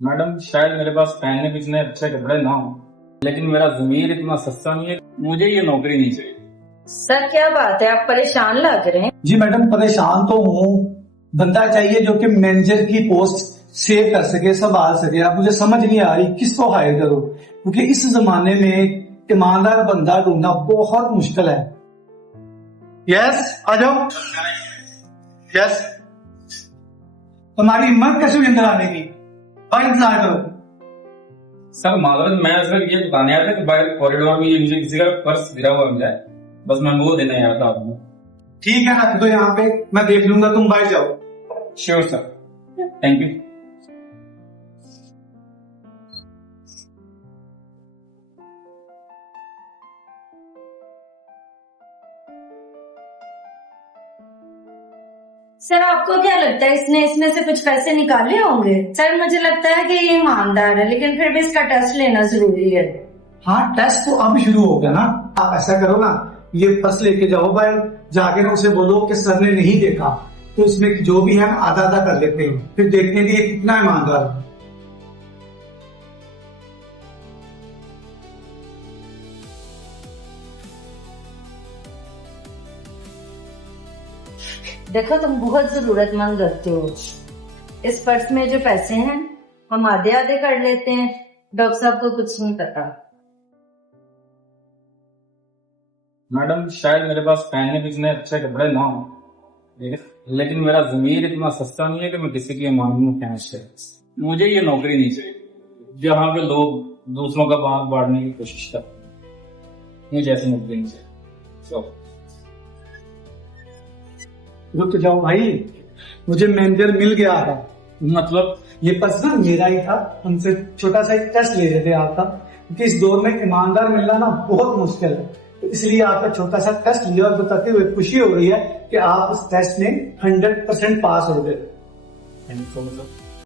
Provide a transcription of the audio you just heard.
Madam शायद मेरे पास पहनने के इतने अच्छे कपड़े ना हो, लेकिन मेरा ज़मीर इतना सस्ता नहीं है, मुझे ये नौकरी नहीं चाहिए। सर क्या बात है, आप परेशान लग रहे हैं। जी मैडम, परेशान तो हूँ। बंदा चाहिए जो कि मैनेजर की पोस्ट सेव कर सके, संभाल सके। अब मुझे समझ नहीं आ रही किसको हायर करूं, क्योंकि इस जमाने में ईमानदार बंदा ढूंढना बहुत मुश्किल है। यस, आ जाओ। यस, तुम्हारी हिम्मत कैसे हुई अंदर आने की? और इंतजार करो। सर मालूम, मैं सिर्फ ये बताने आया था कि बाहर कॉरिडोर में मुझे किसी का पर्स गिरा हुआ मिला है, बस मैं वो देने आया था आपको। ठीक है, रख दो यहाँ पे, मैं देख लूंगा, तुम बाहर जाओ। Sure sir, thank you. Sir आपको क्या लगता है, इसने इसमें से कुछ पैसे निकाले होंगे? सर मुझे लगता है कि ये ईमानदार है, लेकिन फिर भी इसका टेस्ट लेना जरूरी है। हाँ, टेस्ट तो अब शुरू हो गया ना। आप ऐसा करो ना, ये पर्स लेके जाओ बाहर, जाके ना उसे बोलो कि सर ने नहीं देखा, तो इसमें जो भी है आधा आधा कर लेते हैं, फिर देखने के लिए कितना ईमानदार है। देखो तुम बहुत जरूरतमंद लगते हो। इस पर्स में जो पैसे हैं हम आधे आधे कर लेते हैं। डॉक्टर साहब को कुछ नहीं पता। मैडम शायद मेरे पास पहनने के इतने अच्छे कपड़े ना हो, लेकिन मेरा ज़मीर इतना सस्ता नहीं है कि मैं किसी की मांगू में पहुंच जाए। मुझे ये नौकरी नहीं चाहिए जहाँ पे लोग दूसरों का बांध बांटने की कोशिश करते। मुझे ऐसी नौकरी नहीं चाहिए। रुक जाओ भाई, मुझे मैनेजर मिल गया है। मतलब ये पर्स ना मेरा ही था, हमसे छोटा सा एक टेस्ट ले रहे थे आपका, क्योंकि इस दौर में ईमानदार मिलना ना बहुत मुश्किल है, तो इसलिए आपका छोटा सा टेस्ट लिया और बताते हुए खुशी हो रही है कि आप इस टेस्ट में 100% पास हो गए। Thank you so much sir.